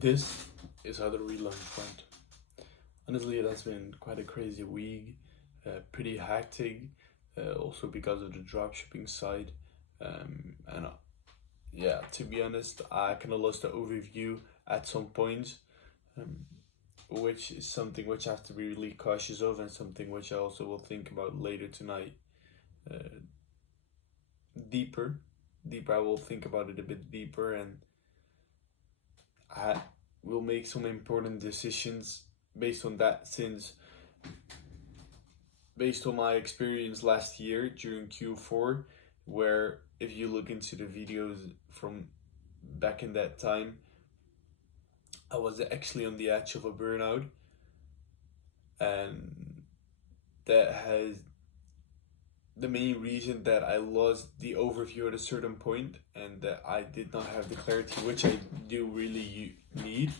This is how the relaunch went. Honestly, it has been quite a crazy week, pretty hectic, also because of the dropshipping side. And yeah, to be honest, I kind of lost the overview at some points, um, which is something which I have to be really cautious of, and something which I also will think about later tonight. Uh, deeper, deeper. I will think about it a bit deeper, and I will make some important decisions based on that, since based on my experience last year during Q4, where if you look into the videos from back in that time, I was actually on the edge of a burnout, and that has the main reason that I lost the overview at a certain point, and that I did not have the clarity which I do really need.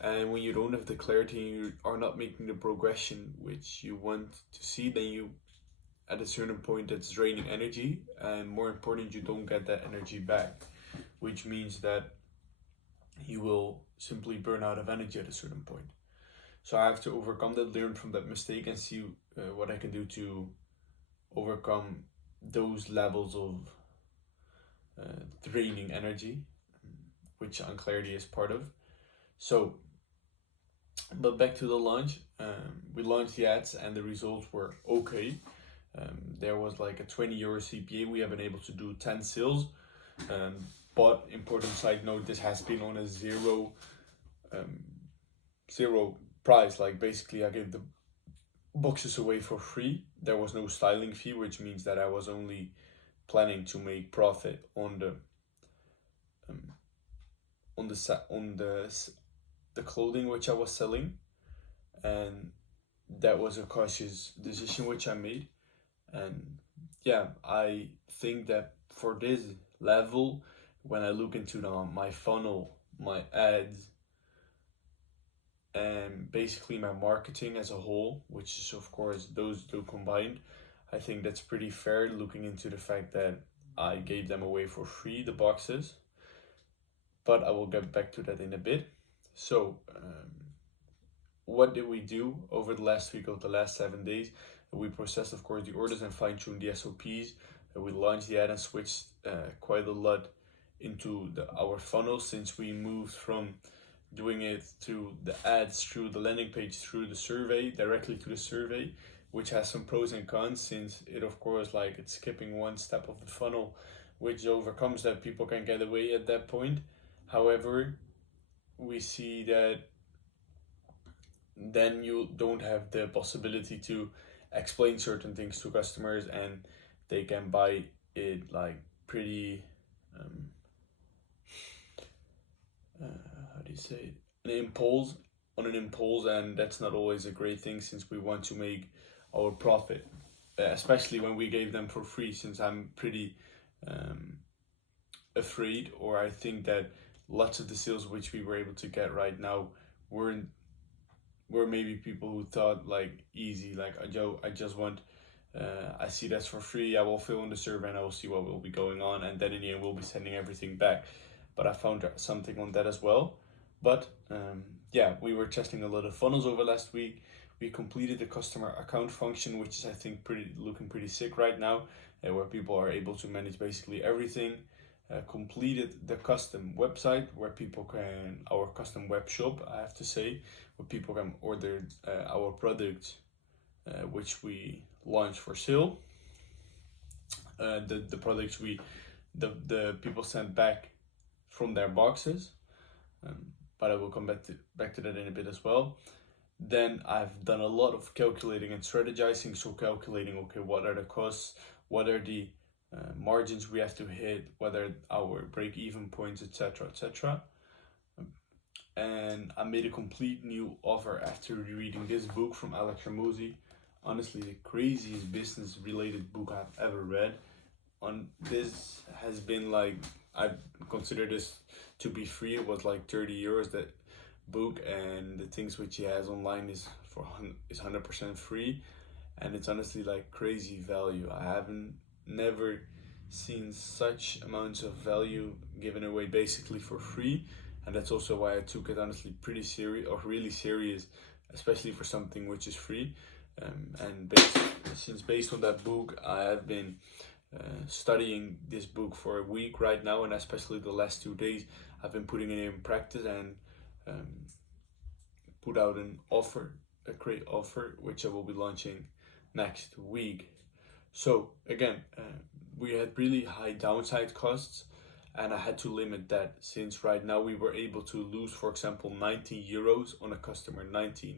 And when you don't have the clarity and you are not making the progression which you want to see, then you at a certain point that's draining energy, and more important, you don't get that energy back, which means that you will simply burn out of energy at a certain point. So I have to overcome that, learn from that mistake, and see what I can do to overcome those levels of draining energy, which unclarity is part of. So, but back to the launch, we launched the ads and the results were okay. There was like a 20 euro CPA. We have been able to do 10 sales. But important side note, this has been on a zero price. Like basically I gave the boxes away for free. There was no styling fee, which means that I was only planning to make profit on the clothing which I was selling, and that was a cautious decision which I made. And yeah, I think that for this level, when I look into my funnel, my ads, and basically my marketing as a whole, which is of course those two combined, I think that's pretty fair, looking into the fact that I gave them away for free, the boxes. But I will get back to that in a bit. So what did we do over the last week, of the last 7 days? We processed, of course, the orders and fine-tuned the SOPs. We launched the ad and switched quite a lot into our funnel, since we moved from doing it through the ads, through the landing page, through the survey, directly to the survey, which has some pros and cons, since it, of course, like it's skipping one step of the funnel, which overcomes that people can get away at that point. However, we see that then you don't have the possibility to explain certain things to customers, and they can buy it like pretty how do you say it, on an impulse, and that's not always a great thing, since we want to make our profit, especially when we gave them for free, since I'm pretty afraid, or I think that lots of the sales which we were able to get right now were maybe people who thought like easy, like I just want I see that's for free, I will fill in the survey and I will see what will be going on, and then in the end we'll be sending everything back. But I found something on that as well. But yeah, we were testing a lot of funnels over last week. We completed the customer account function, which is I think looking pretty sick right now, where people are able to manage basically everything. Completed the custom website, where people can, our custom web shop, I have to say, where people can order our products, which we launched for sale. The products the people sent back from their boxes, but I will come back to that in a bit as well. Then I've done a lot of calculating and strategizing, so calculating, okay, what are the costs, what are the margins we have to hit, whether our break-even points, etc. And I made a complete new offer after reading this book from Alex Ramosi. Honestly, the craziest business-related book I've ever read. On this has been like, I consider this to be free. It was like 30 euros, that book, and the things which he has online is 100% free, and it's honestly like crazy value. I haven't never seen such amounts of value given away basically for free. and that's also why I took it honestly pretty serious, or really serious, especially for something which is free. And based on that book, I have been studying this book for a week right now, and especially the last 2 days, I've been putting it in practice and um, put out a great offer, which I will be launching next week. So again, we had really high downside costs, and I had to limit that, since right now we were able to lose, for example, 90 euros on a customer, 90,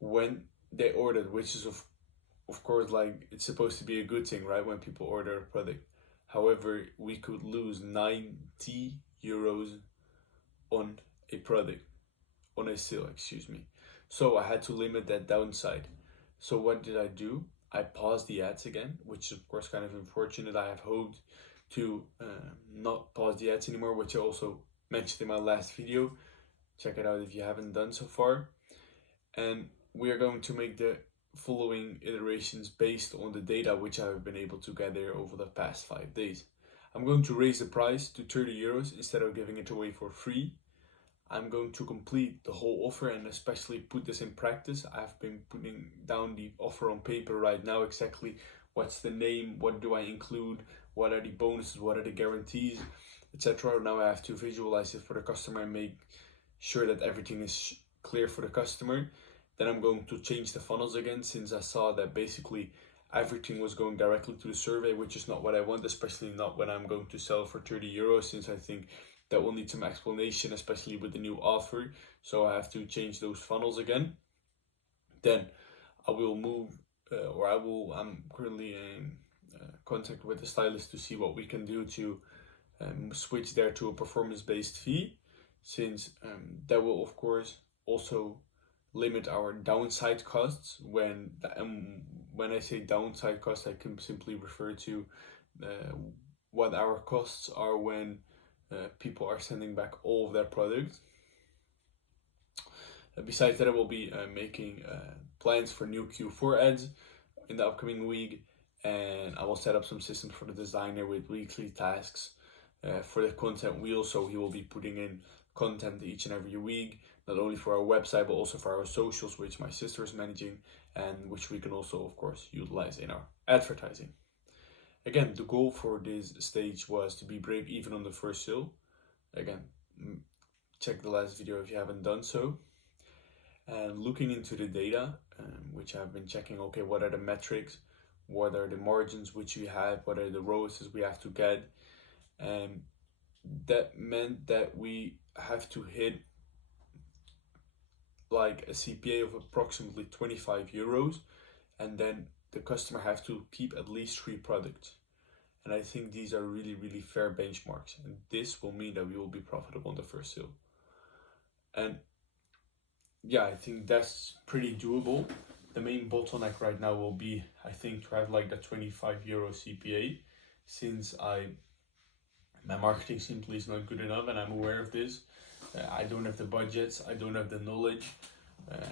when they ordered, which is of course, like, it's supposed to be a good thing, right? When people order a product. However, we could lose 90 euros on a product, on a sale, excuse me. So I had to limit that downside. So what did I do? I paused the ads again, which is of course kind of unfortunate. I have hoped to not pause the ads anymore, which I also mentioned in my last video. Check it out if you haven't done so far. And we are going to make the following iterations based on the data which I've been able to gather over the past 5 days. I'm going to raise the price to 30 euros instead of giving it away for free. I'm going to complete the whole offer and especially put this in practice. I've been putting down the offer on paper right now, exactly what's the name, what do I include, what are the bonuses, what are the guarantees, etc. Now I have to visualize it for the customer and make sure that everything is clear for the customer. Then I'm going to change the funnels again, since I saw that basically everything was going directly to the survey, which is not what I want, especially not when I'm going to sell for 30 euros, since I think that will need some explanation, especially with the new offer. So I have to change those funnels again. Then I will move, I'm currently in contact with the stylist to see what we can do to switch there to a performance-based fee, since that will of course also limit our downside costs. When I say downside costs, I can simply refer to what our costs are when people are sending back all of their products. Besides that, I will be making plans for new Q4 ads in the upcoming week, and I will set up some systems for the designer with weekly tasks for the content wheel. So he will be putting in content each and every week, not only for our website but also for our socials, which my sister is managing and which we can also of course utilize in our advertising. Again, the goal for this stage was to be break even on the first sale. Again, check the last video if you haven't done so. And looking into the data, which I've been checking, okay, what are the metrics, what are the margins which we have, what are the ROAS we have to get. And that meant that we have to hit like a CPA of approximately 25 euros, and then the customer have to keep at least 3 products. And I think these are really, really fair benchmarks, and this will mean that we will be profitable on the first sale. And yeah, I think that's pretty doable. The main bottleneck right now will be, I think, to have like the 25 euro CPA, since my marketing simply is not good enough, and I'm aware of this. I don't have the budgets, I don't have the knowledge,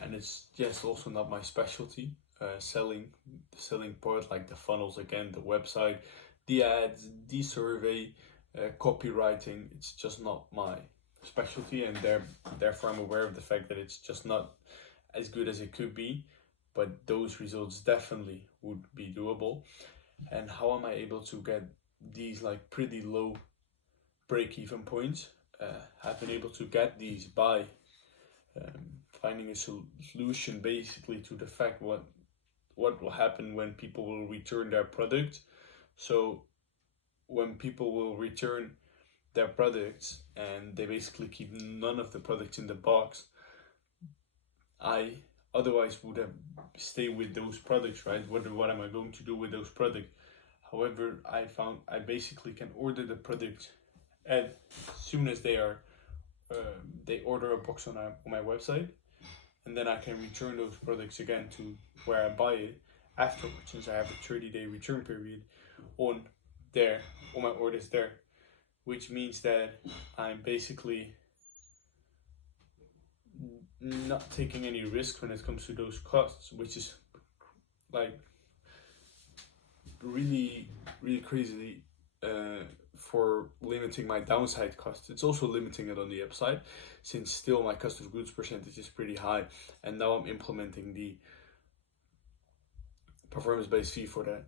and it's just also not my specialty. The selling part, like the funnels again, the website, the ads, the survey, copywriting, it's just not my specialty, and therefore I'm aware of the fact that it's just not as good as it could be, but those results definitely would be doable. And how am I able to get these like pretty low break-even points? I've been able to get these by finding a solution basically to the fact what will happen when people will return their product. So when people will return their products and they basically keep none of the products in the box, I otherwise would have stayed with those products, right? What am I going to do with those products? However, I found I basically can order the product as soon as they order a box on my website, and then I can return those products again to where I buy it afterwards, since I have a 30-day return period on my orders there, which means that I'm basically not taking any risk when it comes to those costs, which is like really, really crazy for limiting my downside cost, it's also limiting it on the upside, since still my cost of goods percentage is pretty high. And now I'm implementing the performance-based fee for the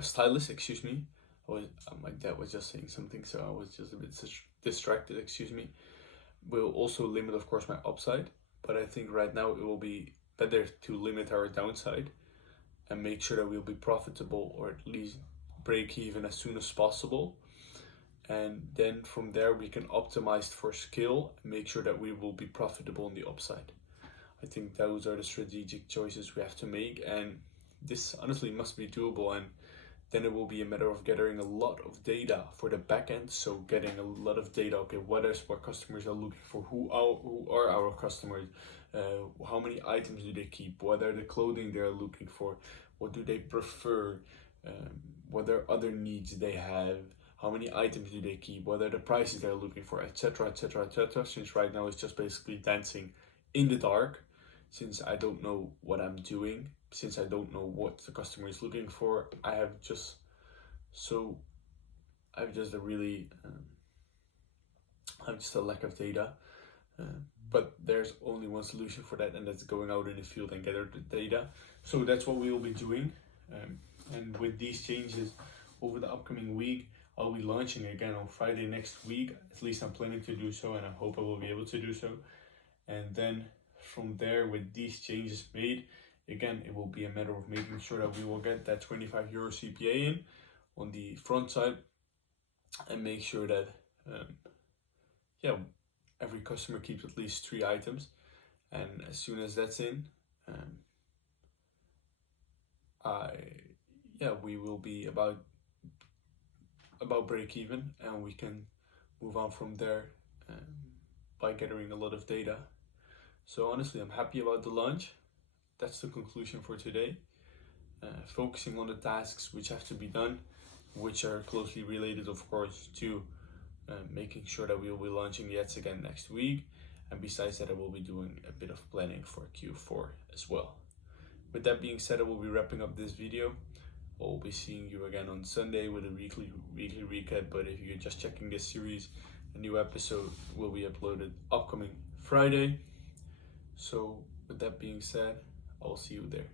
stylist, excuse me. My dad was just saying something, so I was just a bit distracted, excuse me. Will also limit, of course, my upside, but I think right now it will be better to limit our downside and make sure that we'll be profitable, or at least break even as soon as possible. And then from there we can optimize for scale and make sure that we will be profitable on the upside. I think those are the strategic choices we have to make, and this honestly must be doable. And then it will be a matter of gathering a lot of data for the backend. So getting a lot of data, okay, what customers are looking for, who are our customers, how many items do they keep, what are the clothing they're looking for, what do they prefer, what are other needs they have, how many items do they keep, what are the prices they're looking for, etc, etc, etc. Since right now it's just basically dancing in the dark, since I don't know what I'm doing, since I don't know what the customer is looking for. I have just a lack of data. But there's only one solution for that, and that's going out in the field and gather the data. So that's what we will be doing. And with these changes over the upcoming week, I'll be launching again on Friday next week. At least I'm planning to do so, and I hope I will be able to do so. And then from there, with these changes made, again, it will be a matter of making sure that we will get that 25 euro CPA in on the front side, and make sure that every customer keeps at least 3 items. And as soon as that's in, we will be about break even, and we can move on from there by gathering a lot of data. So honestly, I'm happy about the launch. That's the conclusion for today. Focusing on the tasks which have to be done, which are closely related, of course, to making sure that we will be launching yet again next week. And besides that, I will be doing a bit of planning for Q4 as well. With that being said, I will be wrapping up this video. I'll be seeing you again on Sunday with a weekly recap. But if you're just checking this series, a new episode will be uploaded upcoming Friday. So with that being said, I'll see you there.